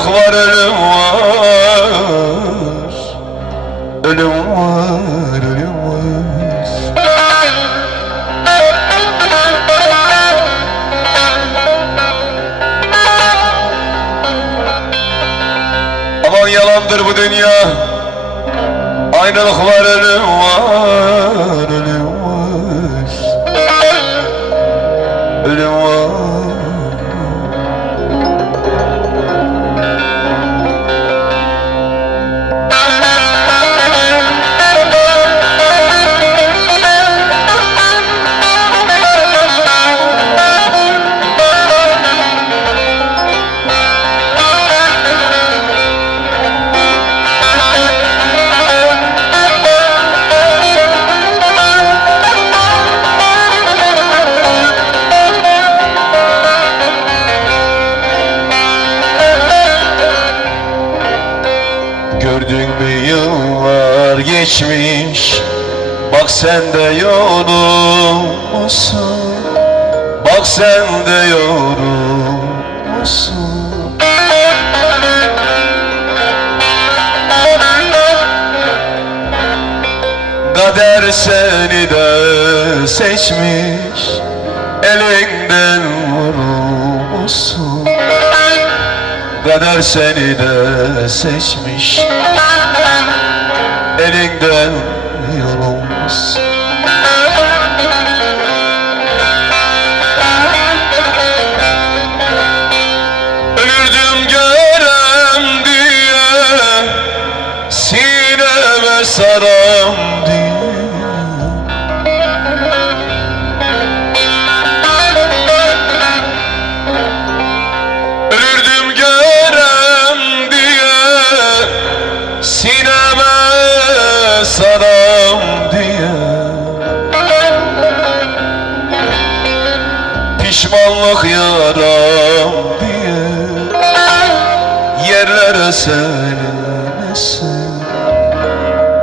ayrılık var ölüm var. Ölüm var ölüm var. Aman yalandır bu dünya. Ayrılık var ölüm var sen de yorulmuşsun Bak sen de yorulmuşsun Kader seni de seçmiş Elinden vurulmuşsun Kader seni de seçmiş Elinden Yavaş. Ölürdüm diye sineme saram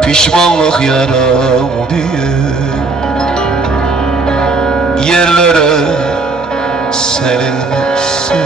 Pişmanlık yaram diye Yerlere serilmişsin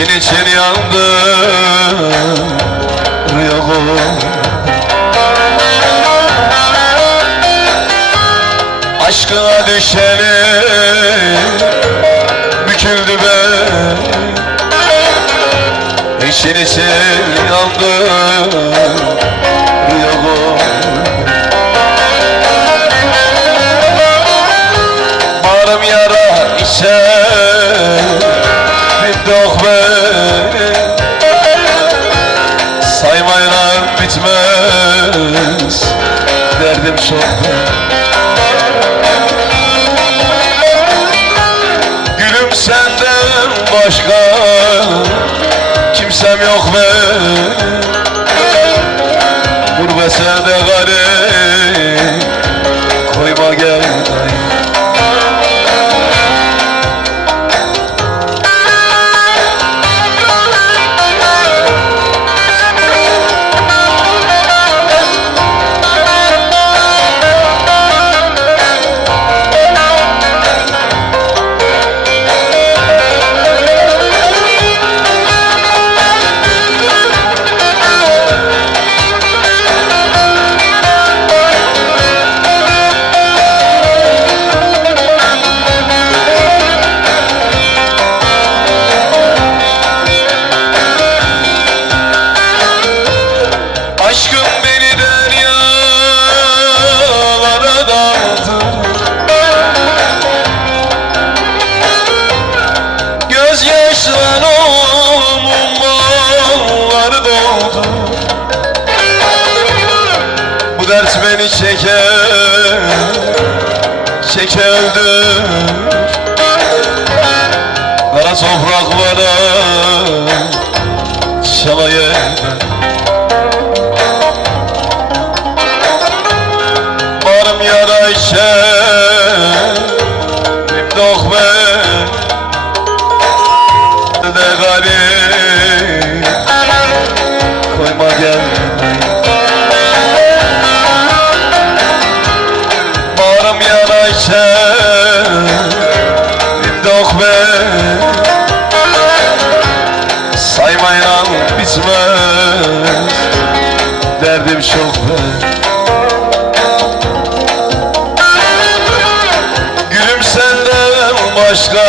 İçin için yandı Rüyalı Aşkına düşeni Büküldü ben İçin için yandı sokak Gülüm senden başka kimsem yok be. Gurbesede garip. বয়স্ক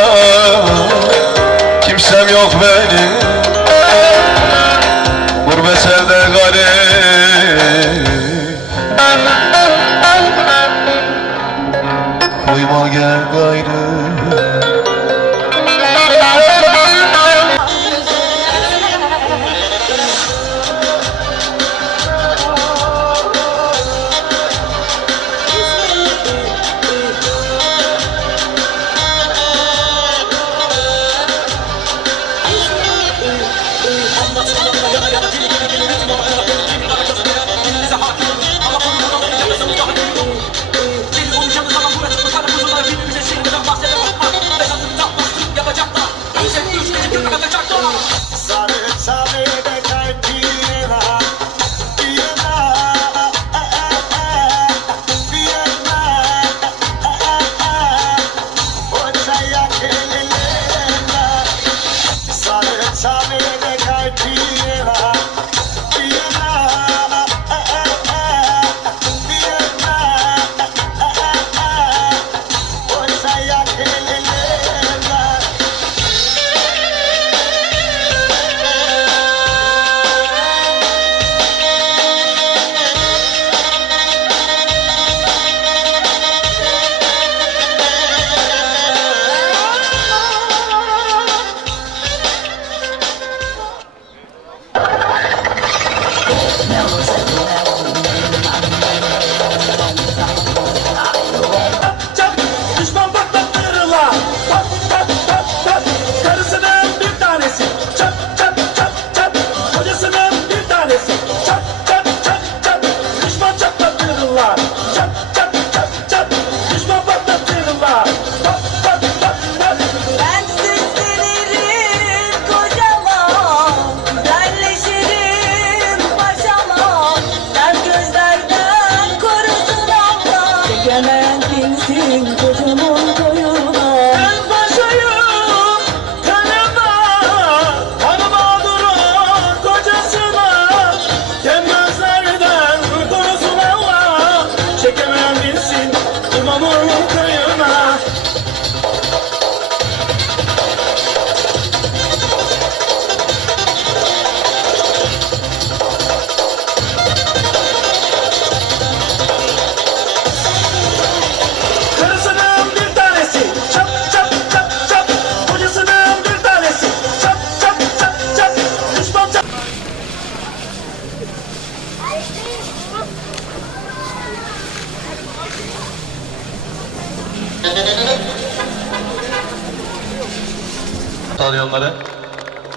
Tanıyonları.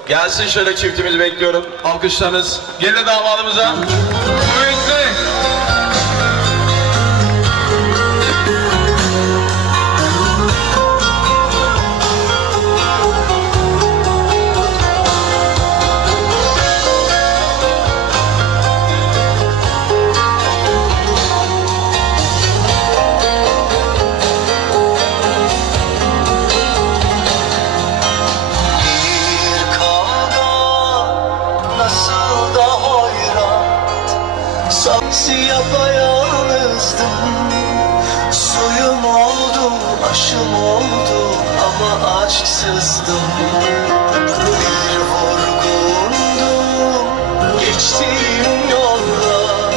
Gelsin şöyle çiftimizi bekliyorum. Alkışlarınız. Gelin damadımıza. Kuvvetli. Aşksızdım Bir vurgundum geçtiğim yollar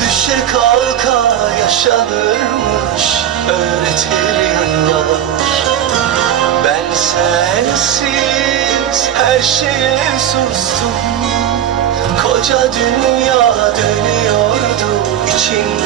Düşe kalka yaşanırmış öğretir yıllar ben sensiz her şeye sustum. Koca dünya dönüyordu içinde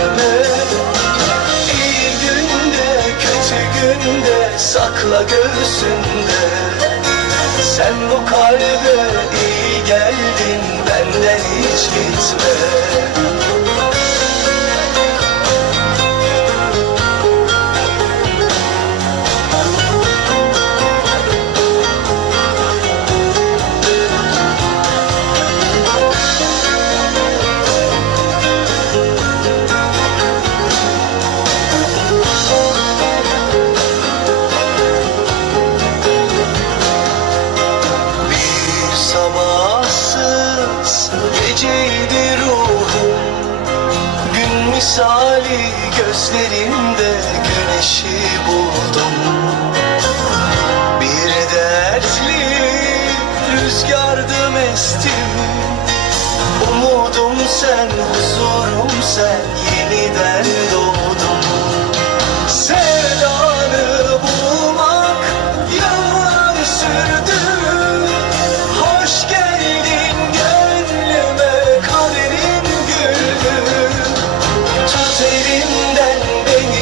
sakla göğsünde. Sen bu kalbe iyi geldin benden hiç gitme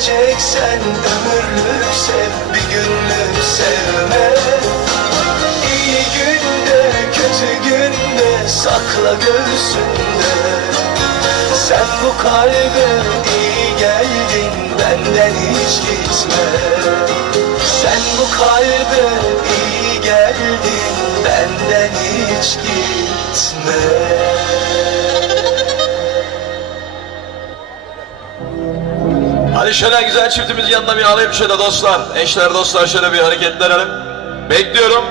Seveceksen ömürlük sev bir günlük sevme. İyi günde kötü günde sakla göğsünde. Sen bu kalbe iyi geldin benden hiç gitme. Sen bu kalbe iyi geldin benden hiç gitme Hadi şöyle güzel çiftimizin yanına bir alayım şöyle dostlar. Eşler dostlar şöyle bir hareketlenelim. Bekliyorum.